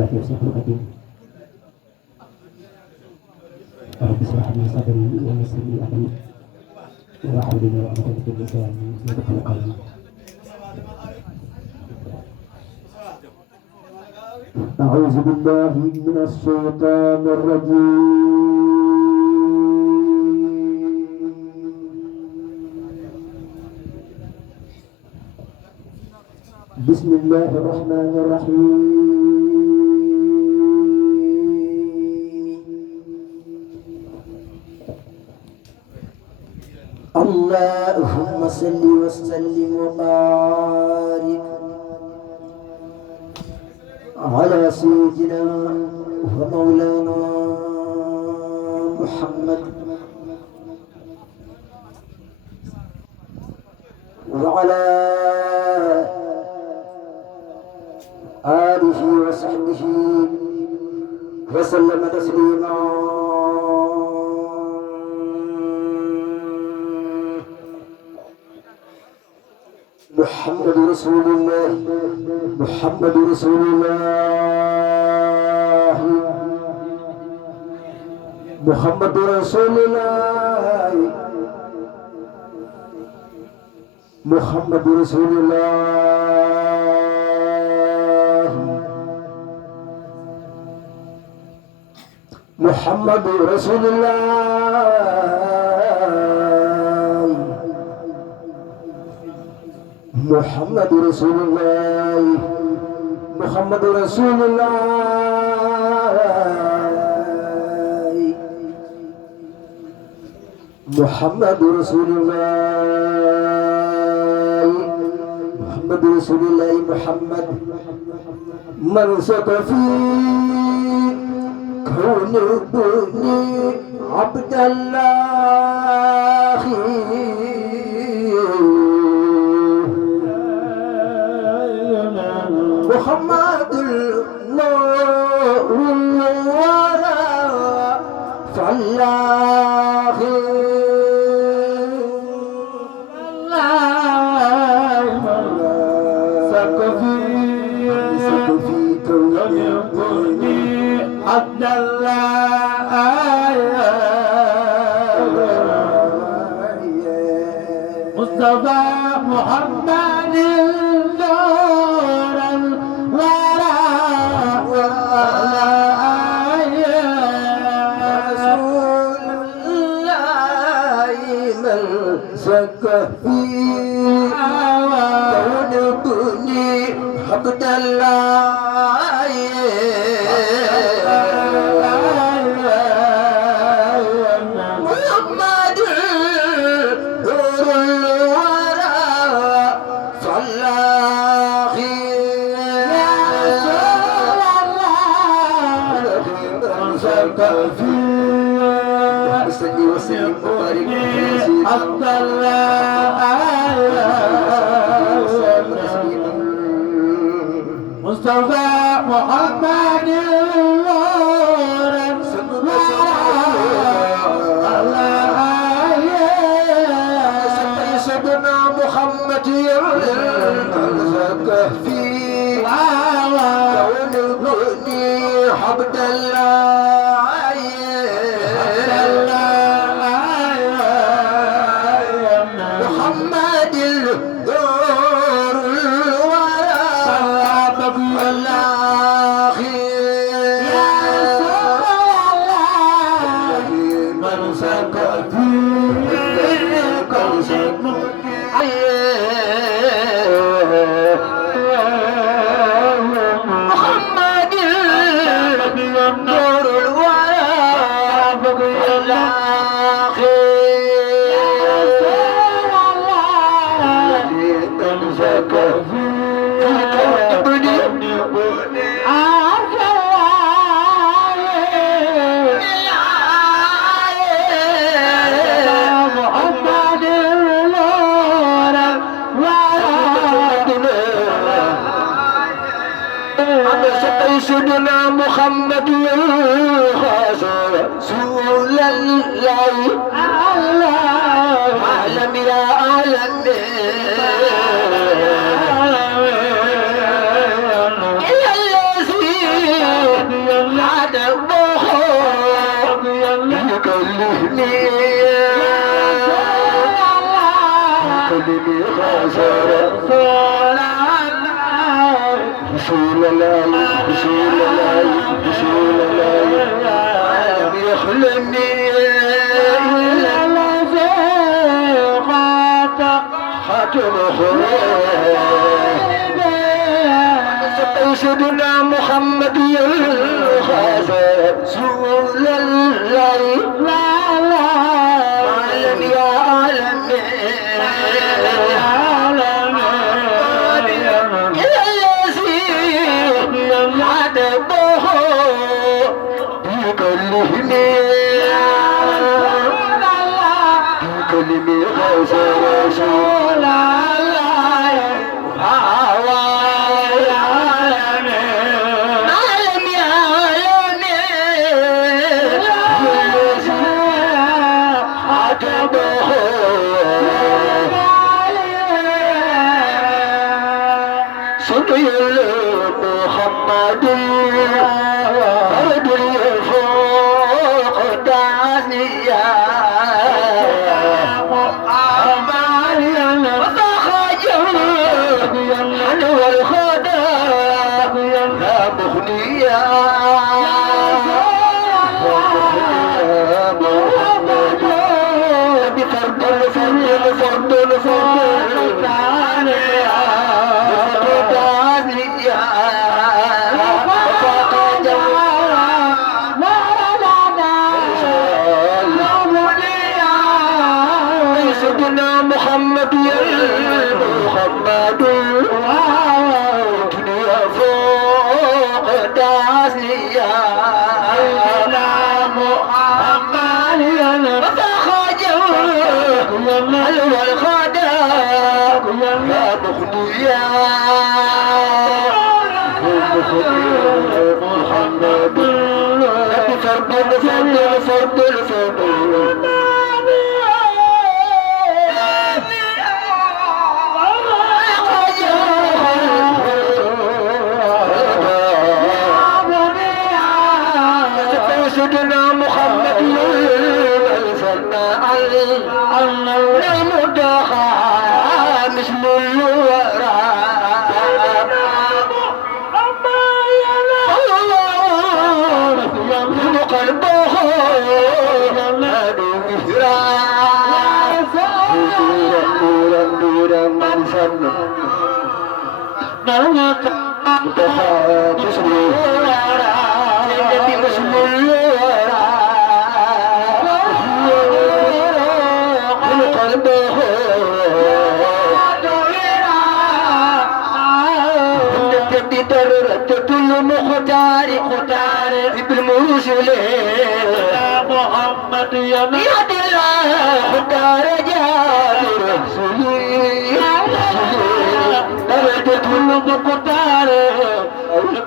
Baca Syekhul Qadim. Rabbi shrah li sadri wa yassir li amri wahlul 'uqdatam min lisani yafqahu qawli. أعوذ بالله من الشيطان الرجيم. بسم الله الرحمن الرحيم. اللهم صل وسلم وبارك على سيدنا ومولانا محمد وعلى آله وصحبه وسلم تسليما. محمد رسول الله محمد رسول الله محمد رسول الله محمد رسول الله محمد رسول الله محمد رسول الله محمد رسول الله محمد رسول الله محمد رسول الله محمد من سقى في كون ابني عبد الله محمد النور الورى فالله سكفي كون يكوني عبد الله مصطفى محمد سكفي كون ابني عبد الله محمد نور الورى فالله سكفي صلي وسلم وبارك عبد الله مصطفى محمد النور سيدنا محمد في كون ابني عبد الله محمد النور الورى الله من سكى محمد النور الورى الله سيدنا محمد رسول الله عالم يا عالم يا الذي سيدنا محمد الخازن رسول الله عالم يا عالم إلى الذي عدبه بكلهم بكلم خازن رسول الله محمد رجل فوق دانيا وتخجل والخدا يا مغنيا بفضل فضل سيدنا محمد محمد دنيا فوق داسيا محمد وتخجل والخدا يا مغنيا محمد فضل سيدنا محمد المدخى مثل الورى قلبه نورا من سن مدخى مثل الورى مثل الورى قلبه درجة المختار بالمرسل محمد يا يد الله درجات رسولي درجة المختار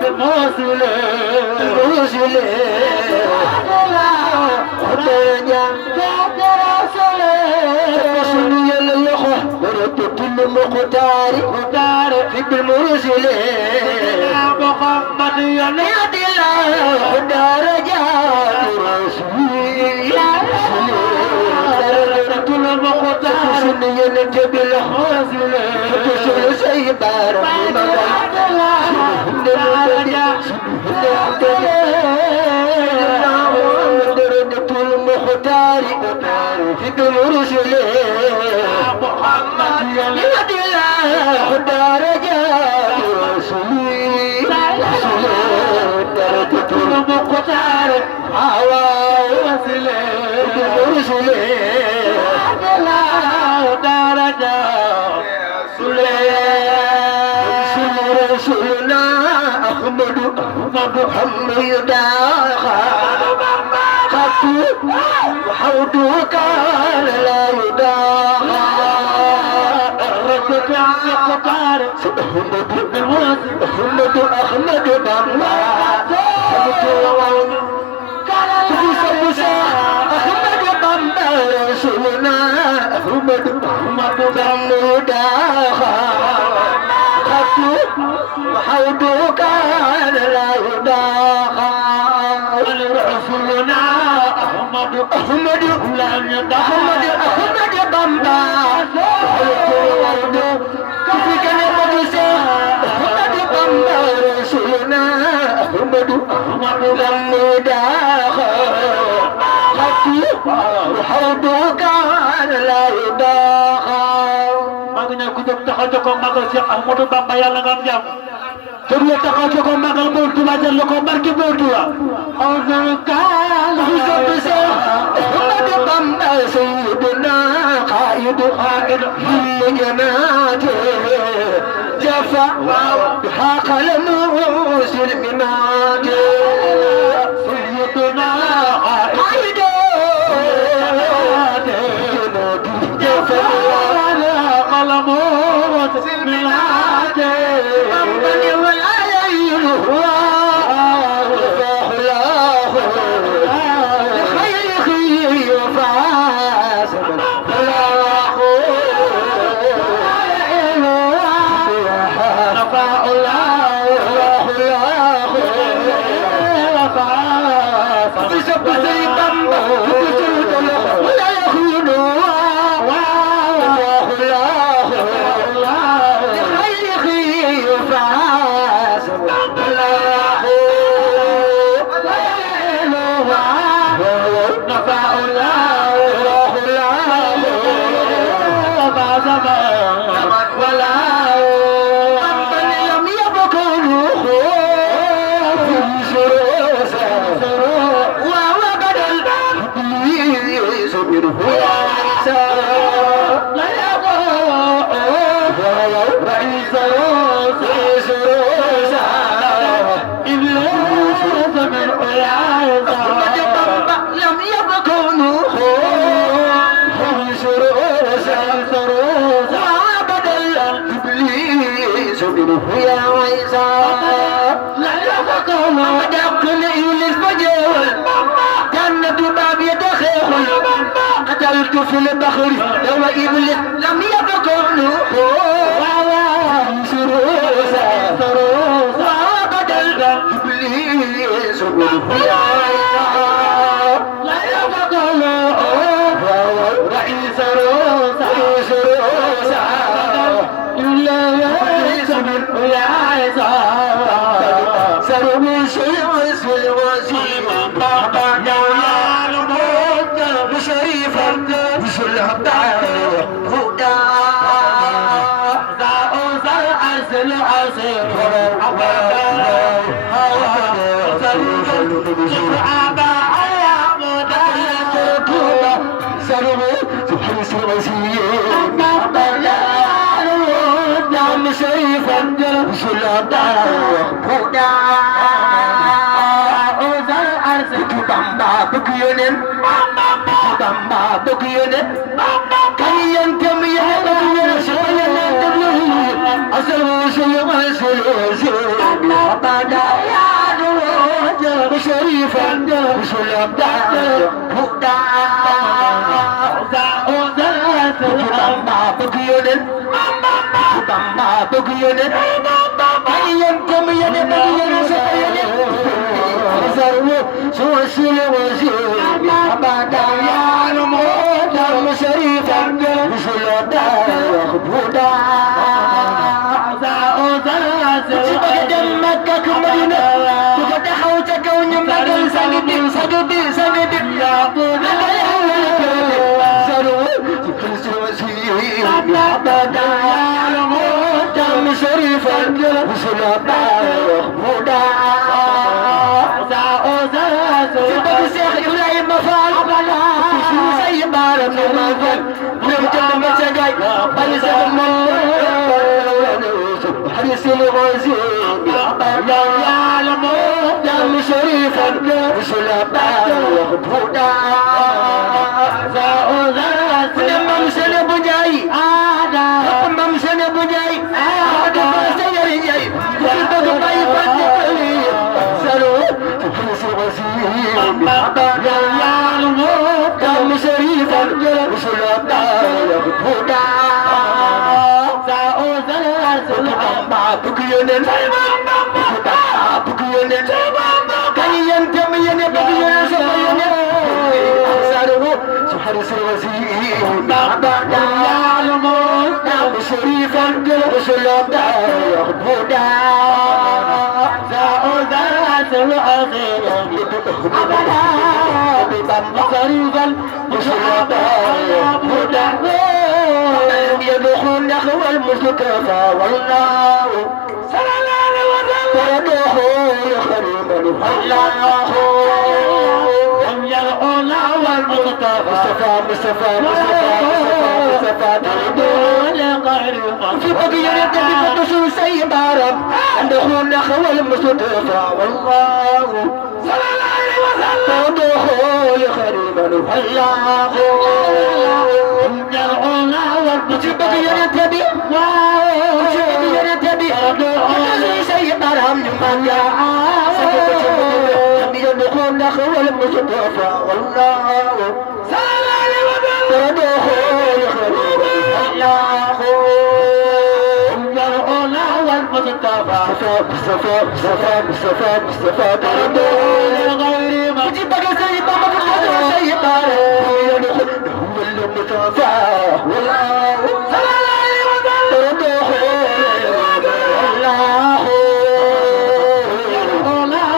بالمرسل المختار في بالمرسل محمد ينادي الله درجات رسولي درجة المختار ينجب الحوزل تسل سيبار درجة المختار في بالمرسل محمد ينادي الله درجات رسولي درجة المختار وسلي برسولي درجات رسولنا أحمد محمد خطو وحوده كان لا يداخل محمد أحمد بابا أحمد بابا رسولنا أحمد بابا خطو وحوده كان لا يداخل رسولنا Bamba Kufika Mabusa Ahmadu Bamba Rasuluna Ahmadu Gamuda Hati Haudu kan la yudaha Magna ku jóg taxaw ca ko magal Cheikh Ahmadou Bamba yàlla nga am jàmm te ñu taxaw ca ko magal Bour Touba jël la ko barke Bour Touba Ahmadou Bamba Sayyiduna قائد من جناته جفا حق المسلمات سيدنا قائد جفا قلم المسلمات من والعين هو يا عيسى لا يفقهم ودخل للفجر جنة باب يدخل قتلت في البحر لو إبليس لم يفقهم وقتل إبليس يا عيسى لا يفقهم رئيس روسا إلا يا عيسى سرمي شيء وسيم بابا يا الموت بشريفا بسلطة هدى ذا أرسل عسير سرمي سبحان سرمي شريفا سلطة هدى أوزر أرسل بامبا بكيونين بامبا بكيونين كي ينتم يهدون شوية أسر وسلم بابا يا نوجر شريفا سلطة هدى أوزر أرسل بامبا بكيونين Bamba bugiyone ayyan komiyane bagiyane sayane sarwo suwasile wasi abada ya mo dam sharifan sulada khbuda za ozala sibagade makka kumadina bugada hawta kawnyam bagal sagidi ya buda sarwo suwasi abada شريفا وسلطة وخبودا سبب الشيخ إبراهيم مفعل شو زي بارم نمازل نمتل مسجاي بلزم حريص الغزير يا الموت دم شريفا وسلطة وخبودا ونمم سنب جاي نمم سنب جاي كم شريفا وسلطة وخبودا بامبا بكيونين بامبا بكيونين كي ينتم ينبغيون سبيونين يدخل نحو المصطفى والله صلى الله عليه وسلم خريبا الله هم يرعون والمصطفى مصطفى في بقية بقدس سيبارا ندخل نحو المصطفى والله صلى الله عليه وسلم دخول خريبا الله هم يرعون والمصطفى بقية تبي بقية تبي بقدس سيبارا من يدخل نحو المصطفى والله صلى الله عليه وسلم دخول خريبا الله والمصطفى مصطفى غير ما جيبك سيبا ما بقدر سيبا هو المصطفى والله صلى الله عليه وسلم الله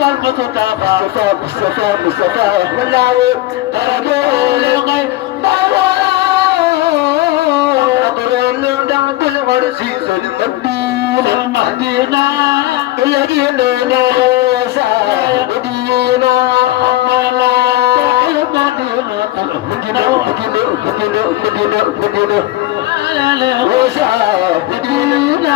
والمصطفى مصطفى والله غير العرسيس المهدينا الذين سادينا وسادينا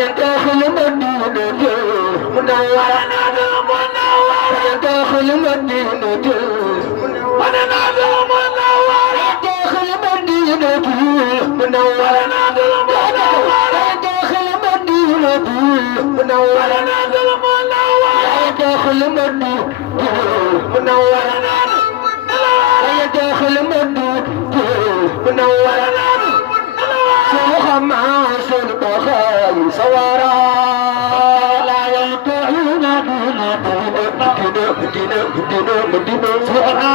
يدخل مدينة منورة يدخل مدينة داخل مدينة منورة داخل مدينة منورة داخل مدينة منورة داخل مدينة منورة سوخ مع سلطة خاي سوارا لا يطعون مدينة سوخ مع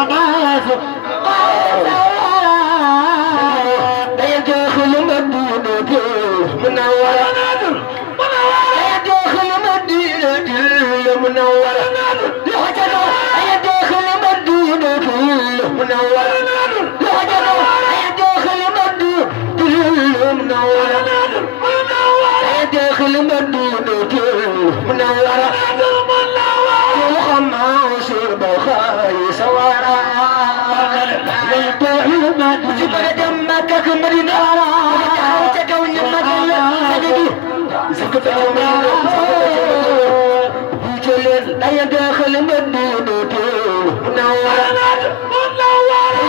داخل مدينة منورة داخل مدينة منورة داخل مدينة منورة داخل مدينة منورة داخل مدينة منورة وخماس بخاي سوارا جبر دمك كمرنا تكون مدلة سكت يجلل لا يدخل مدينة منورة لا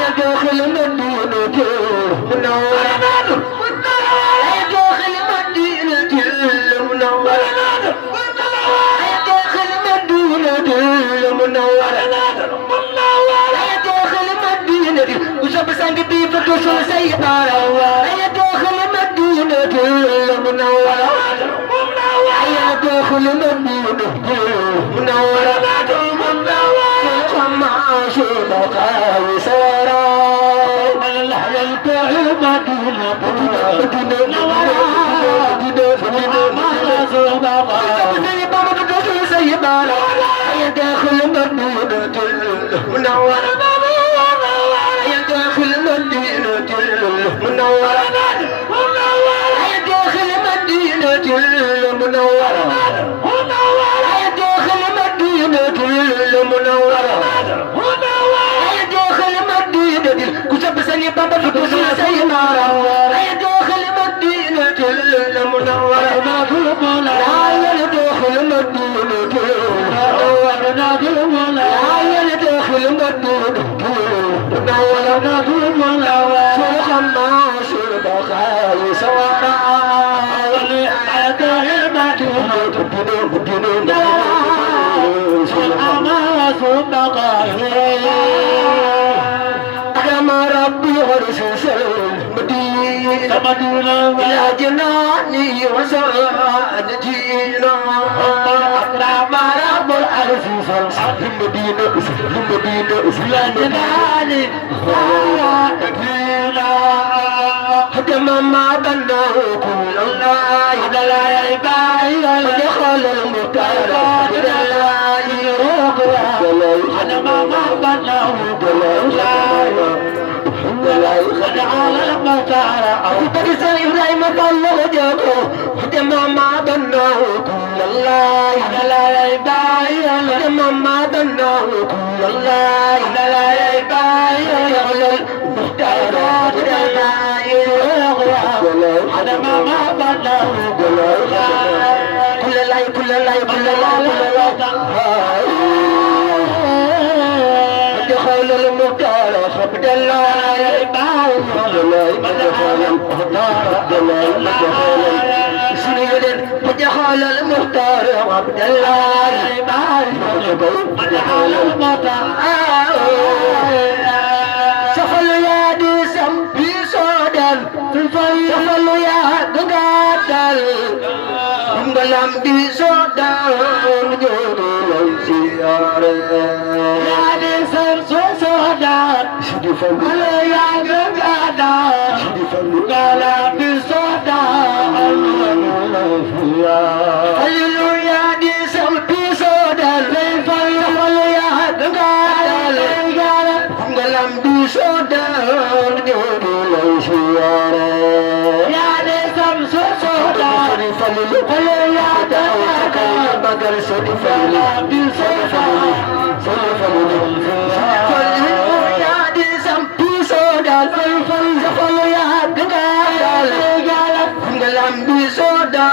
يدخل مدينة منورة لا يدخل مدينة منورة لا يدخل مدينة منورة وشاب بي فتوشو سيطارة أي داخل مدينة منورة أي داخل مدينة منورة وما شبك سوارا يلتعي مدينة سيطارة أي داخل مدينة منورة داخل مدينة منورة داخل مدينة منورة داخل مدينة منورة داخل مدينة كتب سني بابا فتوش سيمارة داخل مدينة منورة داخل مدينة داخل مدينة سوق الناس بخاي سوارا أما ربي غرسس المدينة يا جناني وسعد جينا أكرم رب العزيز المدينة يا جناني هدم ما بناه كل الله لا يبايع دخل المختار ماما بناه دلال قد على المطار أوتك إبراهيم الله جاكو قد ماما بناه كل الله لا يبايع قد ماما بناه كل الله لا يبايع المختار هذا ماما بناه كل الله كل الله كل الله دخل المختار عبد الله دخل المختار عبد الله دخل المختار سفل يا دسم في سودان سفل يا قدال dalam di sodang jodoh siara ya di sodang kalau yang ada dalam di sodang haleluya di sampi sodang kalau yang ada dalam di sodang jodoh siara ya di sodang kalau yang bagar sodi fali bil sofa ya di sampi soda fal falo ya gangal dalam di soda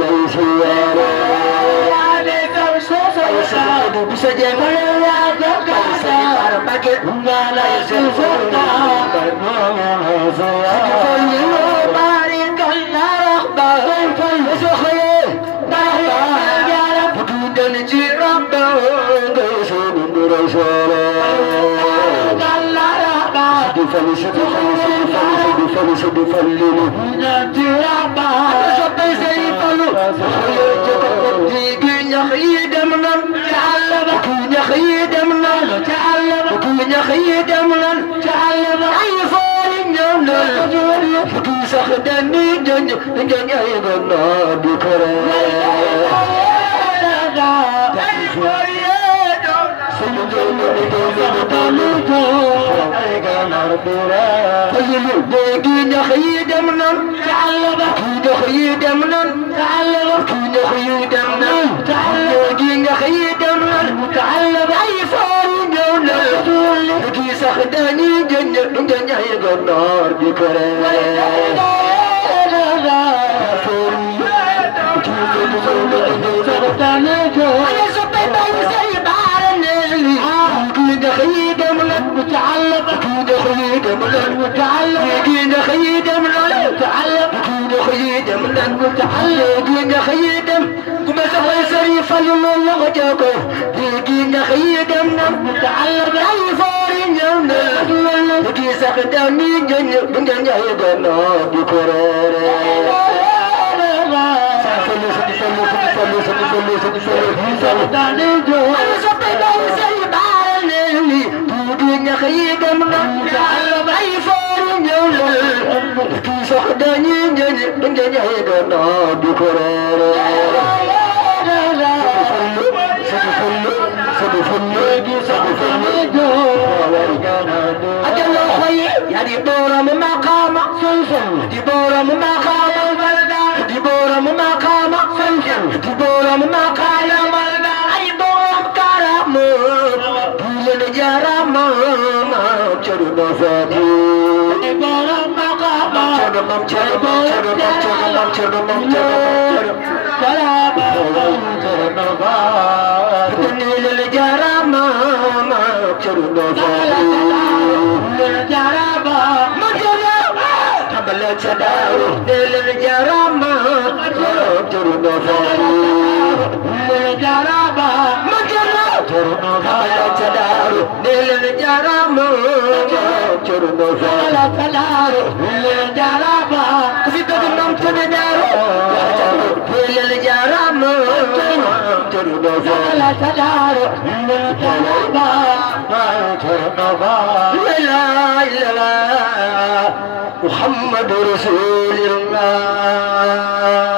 lai siara ya di sofa bisa jangan ya gangal pakai ngala sofa محمد رسول الله